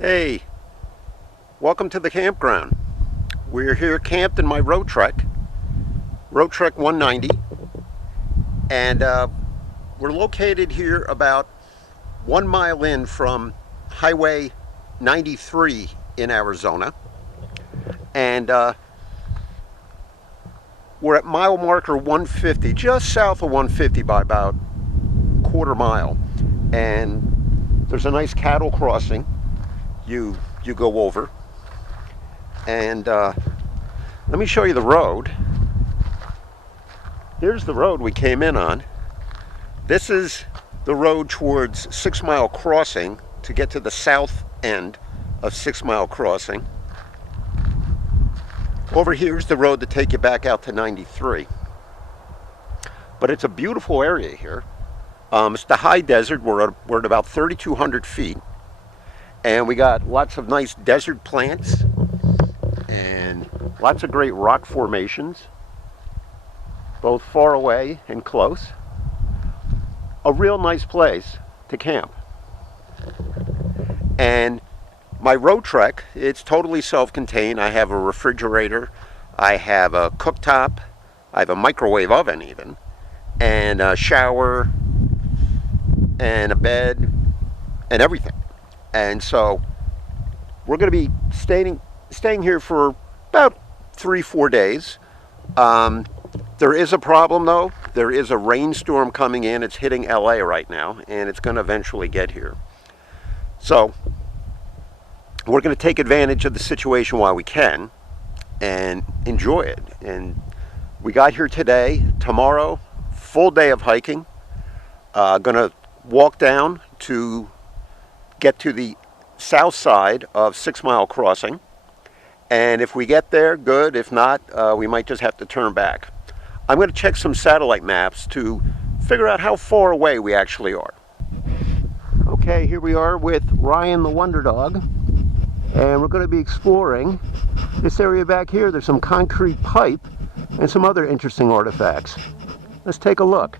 Hey, welcome to the campground. We're here camped in my road trek 190, and we're located here about 1 mile in from Highway 93 in Arizona, and we're at mile marker 150, just south of 150 by about quarter mile, and there's a nice cattle crossing you go over, and let me show you the road. Here's the road we came in on. This is the road towards 6 Mile Crossing to get to the south end of 6 Mile Crossing. Over here's the road to take you back out to 93. But it's a beautiful area here. It's the high desert. We're at about 3,200 feet. And we got lots of nice desert plants and lots of great rock formations, both far away and close. A real nice place to camp. And my road trek, it's totally self-contained. I have a refrigerator, I have a cooktop, I have a microwave oven even, and a shower, and a bed, and everything. And so we're going to be staying here for about 3-4 days. There is a problem though. There is a rainstorm coming in. It's hitting LA right now, and it's going to eventually get here. So we're going to take advantage of the situation while we can and enjoy it. And we got here today. Tomorrow, full day of hiking. Going to walk down to get to the south side of 6 Mile Crossing, and if we get there, good. If not, we might just have to turn back. I'm going to check some satellite maps to figure out how far away we actually are. Okay, here we are with Ryan the Wonder Dog, and we're going to be exploring this area back here. There's some concrete pipe and some other interesting artifacts. Let's take a look.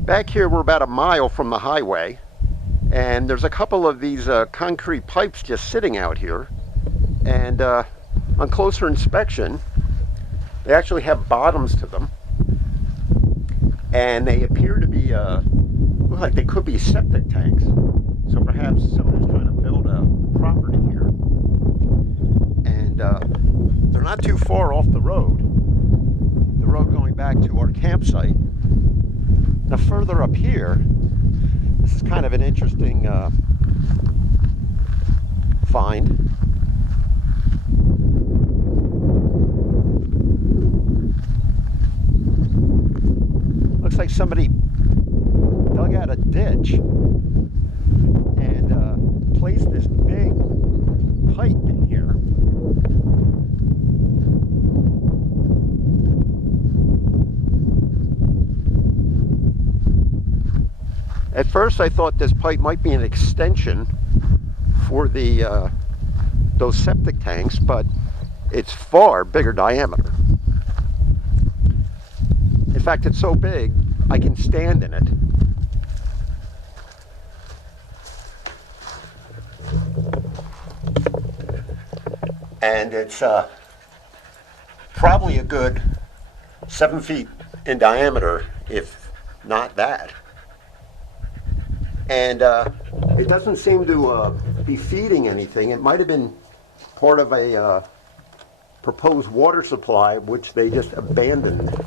Back here we're about 1 mile from the highway, and there's a couple of these concrete pipes just sitting out here, and on closer inspection they actually have bottoms to them, and they appear to be look like they could be septic tanks. So perhaps somebody's trying to build a property here, and they're not too far off the road going back to our campsite. Now further up here, this is kind of an interesting find. Looks like somebody dug out a ditch and placed this big pipe in here. At first I thought this pipe might be an extension for the those septic tanks, but it's far bigger diameter. In fact, it's so big I can stand in it. And it's probably a good 7 feet in diameter, if not that. And it doesn't seem to be feeding anything. It might have been part of a proposed water supply, which they just abandoned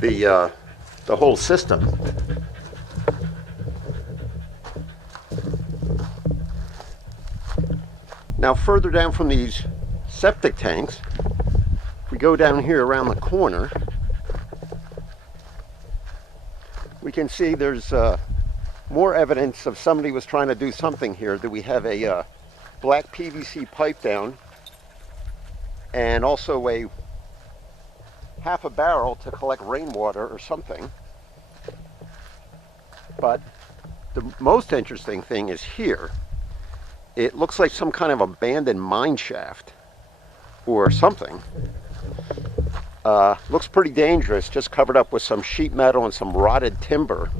the whole system. Now further down from these septic tanks, if we go down here around the corner, we can see there's more evidence of somebody was trying to do something here. That we have a black PVC pipe down, and also a half a barrel to collect rainwater or something. But the most interesting thing is here. It looks like some kind of abandoned mine shaft or something. Looks pretty dangerous, just covered up with some sheet metal and some rotted timber.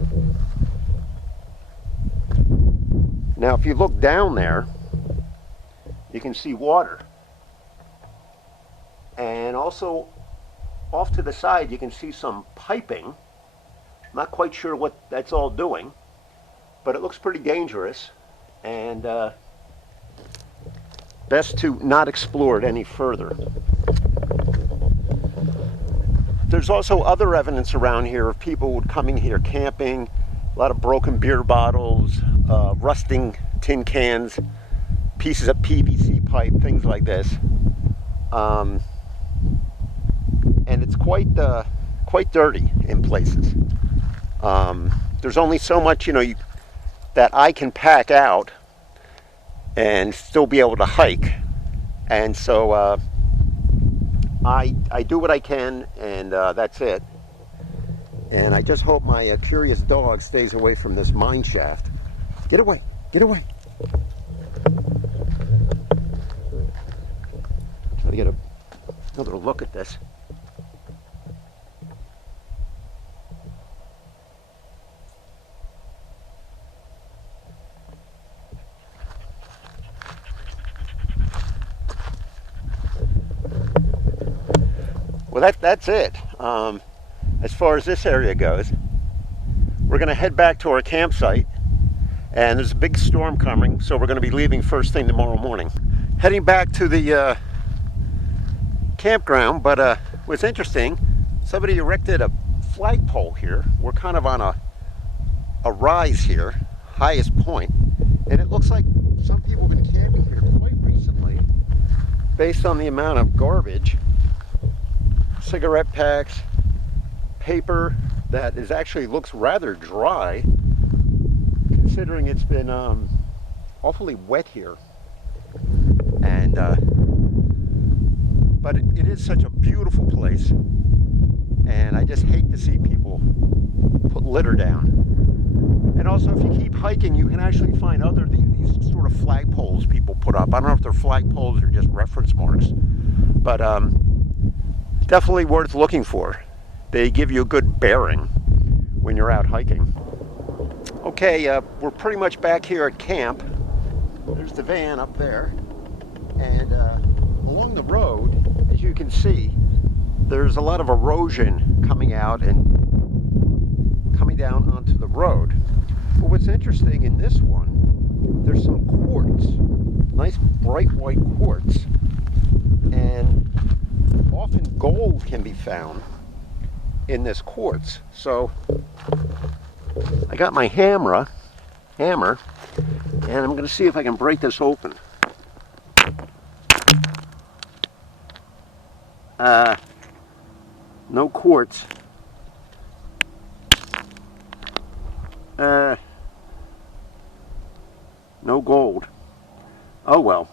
Now if you look down there, you can see water. And also off to the side you can see some piping. Not quite sure what that's all doing, but it looks pretty dangerous, and best to not explore it any further. There's also other evidence around here of people coming here camping, a lot of broken beer bottles, rusting tin cans, pieces of PVC pipe, things like this. And it's quite dirty in places. There's only so much, that I can pack out and still be able to hike. And so I do what I can, and that's it. And I just hope my curious dog stays away from this mine shaft. Get away, get away. Try to get another look at this. Well, that's it. As far as this area goes, we're going to head back to our campsite, and there's a big storm coming, so we're going to be leaving first thing tomorrow morning. Heading back to the campground, but what's interesting, somebody erected a flagpole here. We're kind of on a rise here, highest point, and it looks like some people have been camping here quite recently, based on the amount of garbage, cigarette packs, paper that actually looks rather dry, considering it's been awfully wet here. And but it is such a beautiful place, and I just hate to see people put litter down. And also, if you keep hiking, you can actually find these sort of flagpoles people put up. I don't know if they're flagpoles or just reference marks, but definitely worth looking for. They give you a good bearing when you're out hiking. Okay, we're pretty much back here at camp. There's the van up there, and along the road, as you can see, there's a lot of erosion coming out and coming down onto the road. But what's interesting in this one, there's some quartz, nice bright white quartz, and often gold can be found in this quartz. So I got my hammer, and I'm going to see if I can break this open. No quartz. No gold. Oh well.